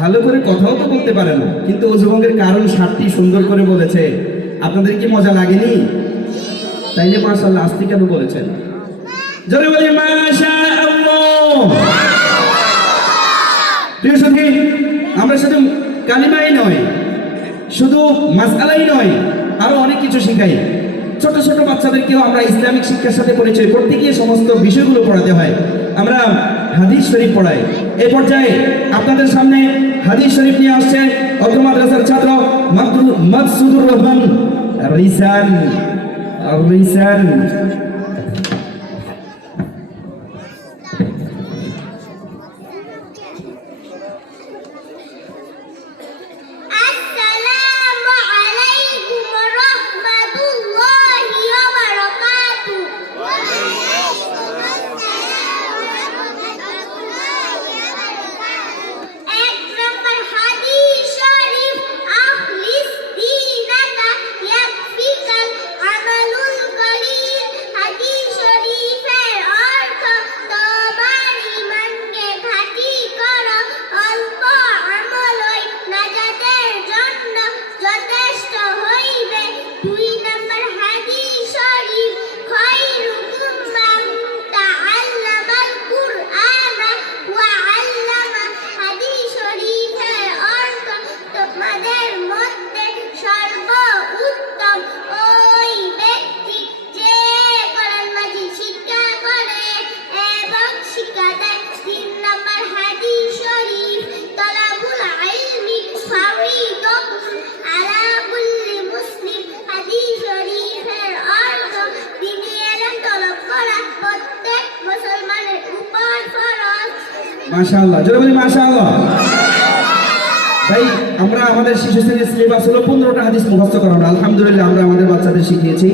ভালো করে কথাও তো বলতে পারে না। কিন্তু অজুভঙ্গের কারণ সাতটি সুন্দর করে বলেছে। আপনাদের কি মজা লাগেনি? তাইলে মাশাআল্লাহ আস্তে কেন বলেছেন। জোরে বলি প্রিয় সখী আমরা শুধু কালিমাই নয়, শুধু মাসালাই নয়, আরও অনেক কিছু শিখাই। ছোট ছোট বাচ্চাদেরকেও আমরা ইসলামিক শিক্ষার সাথে পরিচয় করতে গিয়ে সমস্ত বিষয়গুলো পড়াতে হয়। আমরা হাদিস শরীফ পড়ায়। এ পর্যায়ে আপনাদের সামনে হাদিস শরীফ নিয়ে আসছে অগ্র মাদ্রাসার ছাত্র মাকসুদুর রহমান। রিসান রিসান। মাশাআল্লাহ, জোরে মাশাআল্লাহ। ভাই, আমরা আমাদের শিশু শ্রেণির পনেরোটা হাদিস মুখস্থ করানো আলহামদুলিল্লাহ, আমরা আমাদের বাচ্চাদের শিখিয়েছি।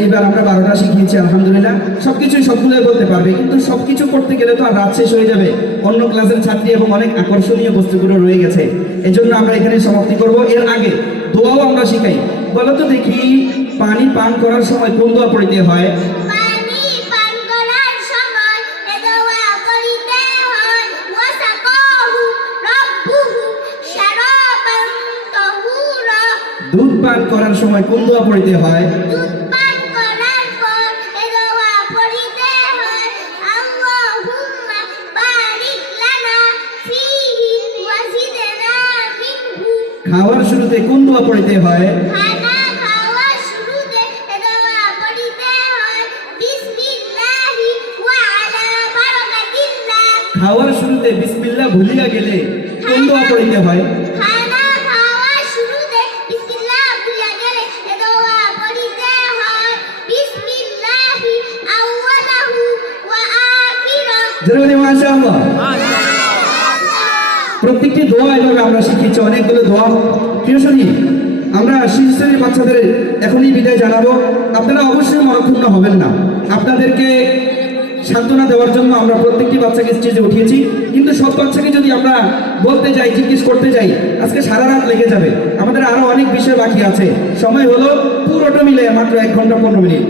এইবার আমরা বারোটা শিখিয়েছি, আলহামদুলিল্লাহ। সবকিছুই সবগুলোই বলতে পারবে, কিন্তু সবকিছু করতে গেলে তো আর রাত শেষ হয়ে যাবে। অন্য ক্লাসের ছাত্রী এবং অনেক আকর্ষণীয় বস্তুগুলো রয়ে গেছে। এজন্য আমরা এখানে সমাপ্তি করব। এর আগে দোয়াও আমরা শিখাই। বলো তো দেখি, পানি পান করার সময় কোন দোয়া পড়িতে হয়? দুধ পান করার সময় কোন দোয়া পড়িতে হয়? খাওয়ার শুরুতে কোন দোয়া পড়িতে হয়? খাওয়ার শুরুতে বিসমিল্লাহ ভুলিয়া গেলে কোন দোয়া পড়িতে হয়? জরুরি মাশাআল্লাহ প্রত্যেকটি দোয়া এভাবে আমরা শিখেছি অনেকগুলো দোয়া। প্রিয় আমরা শিশু শ্রেণির বাচ্চাদের এখনই বিদায় জানাব। আপনারা অবশ্যই মনক্ষুণ্ণ হবেন না। আপনাদেরকে সান্ত্বনা দেওয়ার জন্য আমরা প্রত্যেকটি বাচ্চাকে স্টেজে উঠিয়েছি। কিন্তু সব বাচ্চাকে যদি আমরা বলতে যাই, জিজ্ঞেস করতে যাই, আজকে সারা রাত লেগে যাবে। আমাদের আরও অনেক বিষয় বাকি আছে। সময় হলো পুরোটা মিলে মাত্র এক ঘণ্টা পনেরো মিনিট।